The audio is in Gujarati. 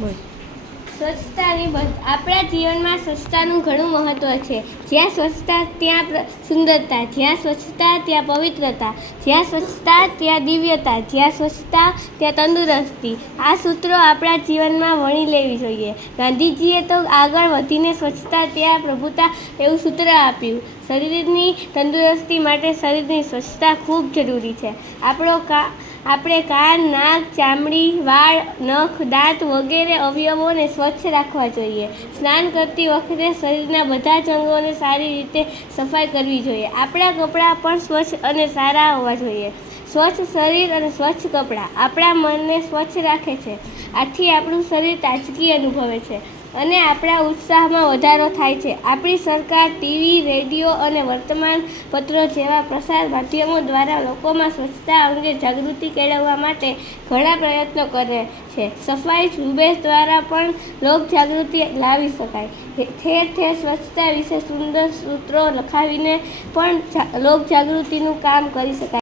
બોલ. સ્વચ્છતાની આપણા જીવનમાં સ્વચ્છતાનું ઘણું મહત્ત્વ છે. જ્યાં સ્વચ્છતા, ત્યાં સુંદરતા. જ્યાં સ્વચ્છતા, ત્યાં પવિત્રતા. જ્યાં સ્વચ્છતા, ત્યાં દિવ્યતા. જ્યાં સ્વચ્છતા, ત્યાં તંદુરસ્તી. આ સૂત્રો આપણા જીવનમાં વણી લેવી જોઈએ. ગાંધીજીએ તો આગળ વધીને સ્વચ્છતા, ત્યાં પ્રભુતા એવું સૂત્ર આપ્યું. શરીરની તંદુરસ્તી માટે શરીરની સ્વચ્છતા ખૂબ જરૂરી છે. આપણો કા આપણે કાન, નાક, ચામડી, વાળ, નખ, દાંત વગેરે અવયવોને સ્વચ્છ રાખવા જોઈએ. સ્નાન કરતી વખતે શરીરના બધા જ અંગોને સારી રીતે સફાઈ કરવી જોઈએ. આપણા કપડાં પણ સ્વચ્છ અને સારા હોવા જોઈએ. સ્વચ્છ શરીર અને સ્વચ્છ કપડાં આપણા મનને સ્વચ્છ રાખે છે. આથી આપણું શરીર તાજગી અનુભવે છે. અને આપણા ઉત્સાહમાં વધારો થાય છે. આપણી સરકાર ટીવી, રેડિયો અને વર્તમાન પત્રો જેવા પ્રસાર માધ્યમો દ્વારા લોકોમાં સ્વચ્છતા અંગે જાગૃતિ કેળવવા માટે ઘણા પ્રયત્નો કરે છે. સફાઈ ઝુંબેશ દ્વારા પણ લોક જાગૃતિ લાવી શકાય. ઠેર ઠેર સ્વચ્છતા વિશે સુંદર સૂત્રો લખાવીને પણ લોકજાગૃતિનું લોક જાગૃતિનું કામ કરી શકાય.